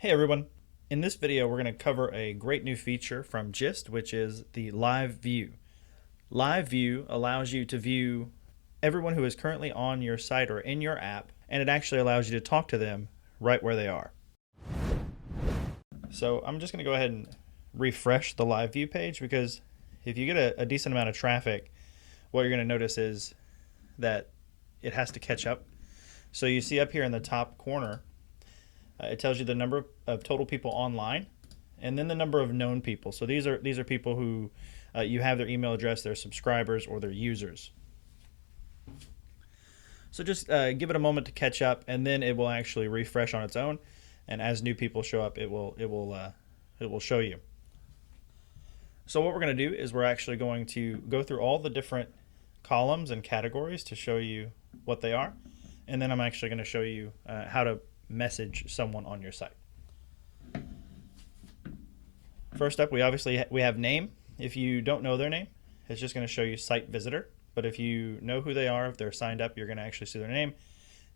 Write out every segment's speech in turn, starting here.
Hey everyone. In this video, we're going to cover a great new feature from Gist, which is the Live View. Live View allows you to view everyone who is currently on your site or in your app, and it actually allows you to talk to them right where they are. So I'm just going to go ahead and refresh the Live View page, because if you get a decent amount of traffic, what you're going to notice is that it has to catch up. So you see up here in the top corner, it tells you the number of total people online, and then the number of known people. So these are people who you have their email address, their subscribers, or their users. So just give it a moment to catch up, and then it will actually refresh on its own. And as new people show up, it will show you. So what we're going to do is we're actually going to go through all the different columns and categories to show you what they are, and then I'm actually going to show you how to message someone on your site. First up, we have name. If you don't know their name, it's just going to show you site visitor. But if you know who they are, if they're signed up, you're going to actually see their name.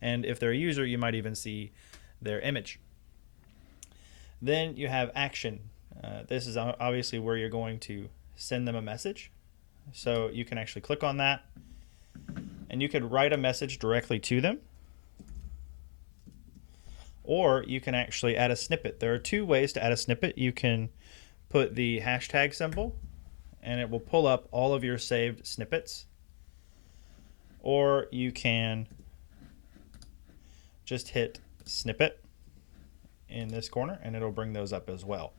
And if they're a user, you might even see their image. Then you have action. This is obviously where you're going to send them a message. So you can actually click on that, and you could write a message directly to them, or you can actually add a snippet. There are two ways to add a snippet. You can put the hashtag symbol, and it will pull up all of your saved snippets, or you can just hit snippet in this corner, and it'll bring those up as well.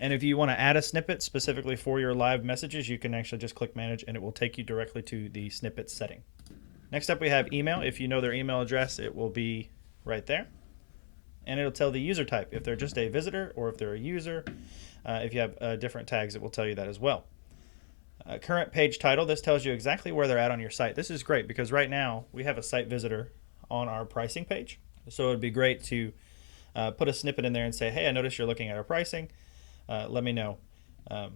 And if you want to add a snippet specifically for your live messages, you can actually just click manage, and it will take you directly to the snippet setting. Next up, we have email. If you know their email address, it will be right there. And it'll tell the user type, if they're just a visitor or if they're a user. If you have different tags, it will tell you that as well. Current page title, this tells you exactly where they're at on your site. This is great because right now we have a site visitor on our pricing page. So it would be great to put a snippet in there and say, hey, I noticed you're looking at our pricing. Let me know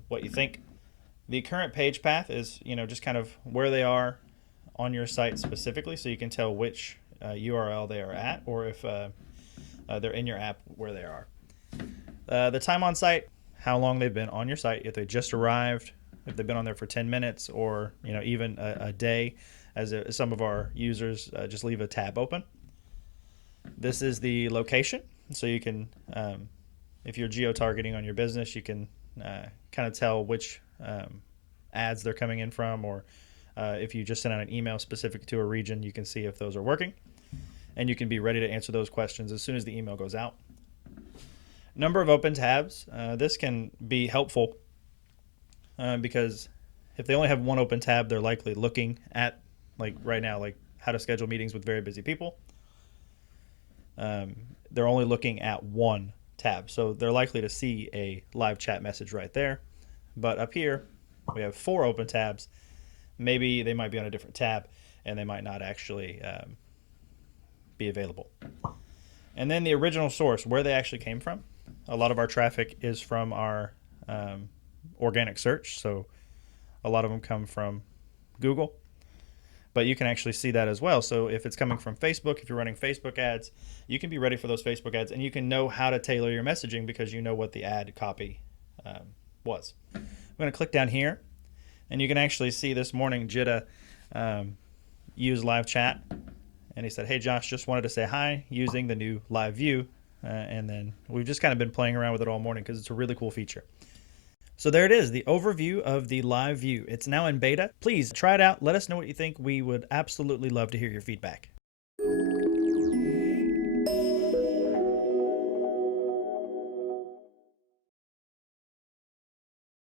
what you think. The current page path is, just kind of where they are on your site specifically, so you can tell which URL they are at, or if they're in your app, where they are. The time on site, how long they've been on your site, if they just arrived, if they've been on there for 10 minutes, or even a day, as some of our users just leave a tab open. This is the location, so you can, if you're geo-targeting on your business, you can kind of tell which ads they're coming in from, or if you just send out an email specific to a region, you can see if those are working. And you can be ready to answer those questions as soon as the email goes out. Number of open tabs. This can be helpful because if they only have one open tab, they're likely looking at, like right now, like how to schedule meetings with very busy people. They're only looking at one tab, so they're likely to see a live chat message right there. But up here, we have 4 open tabs. Maybe they might be on a different tab, and they might not actually be available. And then the original source, where they actually came from. A lot of our traffic is from our organic search, so a lot of them come from Google, but you can actually see that as well. So if it's coming from Facebook, if you're running Facebook ads, you can be ready for those Facebook ads, and you can know how to tailor your messaging because you know what the ad copy was. I'm going to click down here, and you can actually see this morning Jitta used live chat. And he said, hey, Josh, just wanted to say hi using the new live view. And then we've just kind of been playing around with it all morning because it's a really cool feature. So there it is, the overview of the live view. It's now in beta. Please try it out. Let us know what you think. We would absolutely love to hear your feedback.